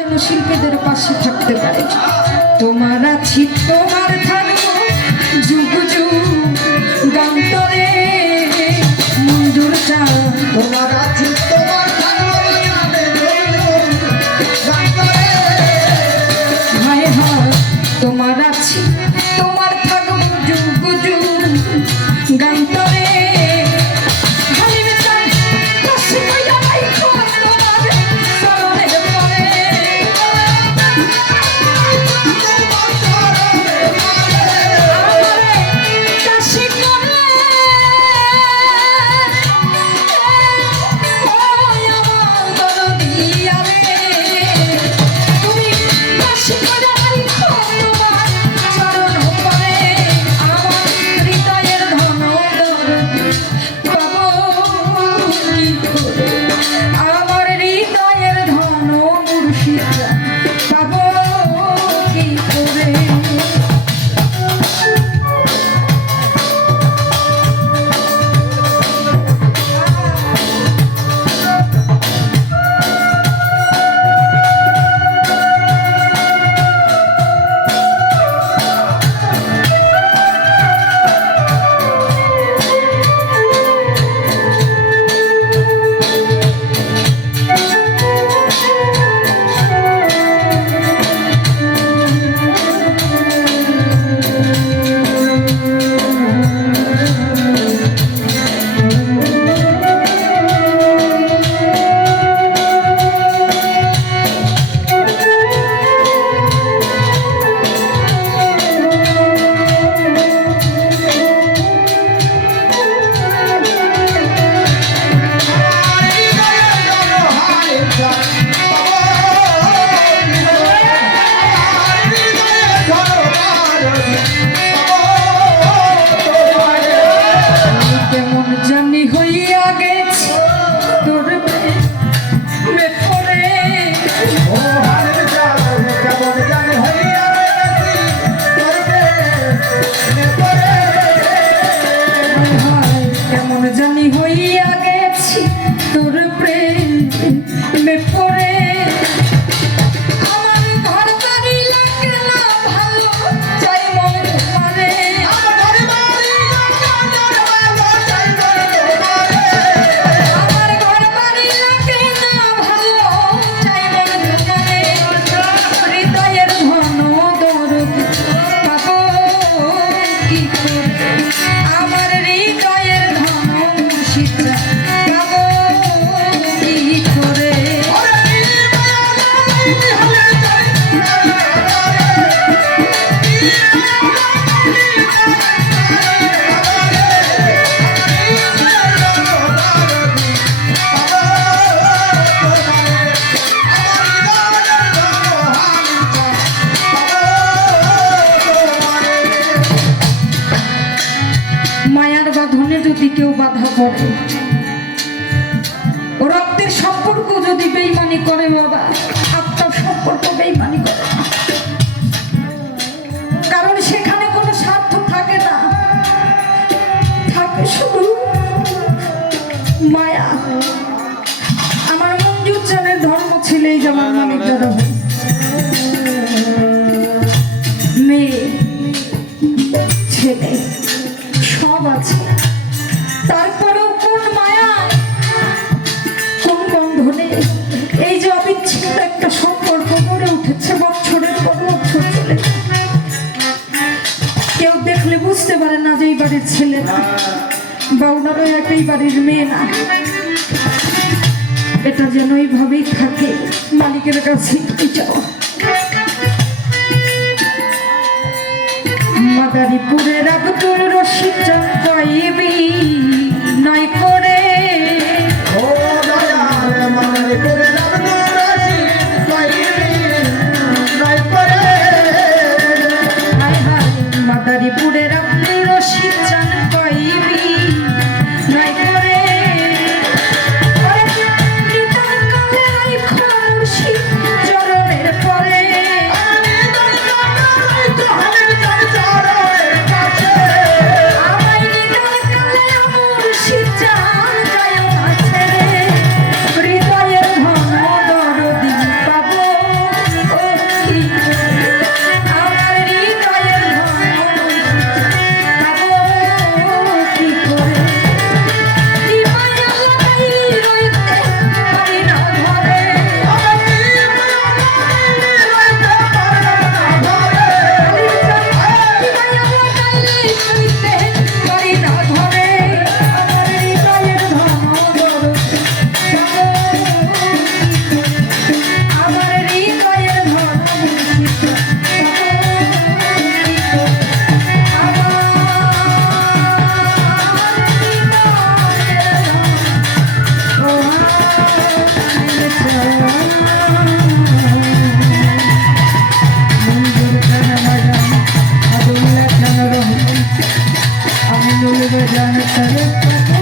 যেন শিল্পীদের পাশে থাকতে পারে। তোমার আছি তোমার থাকব যুগ যুগ গান্তরে মঞ্জুর চা তোমার আছি তোমার থাকব জানে গান্তরে তোমার আছি তোমার থাকব যুগ যুগ গান্তরে কি করে ও রক্তের সম্পর্ক যদি বেইমানি করে বাবা, আত্মার সম্পর্ক বেইমানি করে কারণ সেখানে কোনো স্বার্থ থাকে না। থাকে শুধু মায়া। আমার মঞ্জুর ধর্ম ছিল এই যেমন মানিক দাদা একটা সম্পর্ক গড়ে উঠেছে বছরের পর বছর চলে। কেউ দেখলে বুঝতে পারে না যে এই বাড়ির ছেলে না, বা ওনারও একই বাড়ির মেয়ে না। এটা যেন এইভাবেই থাকে, মালিকের কাছে চাওয়া। মাদারীপুরের আব্দুল রশিদ চান जन सरस्वती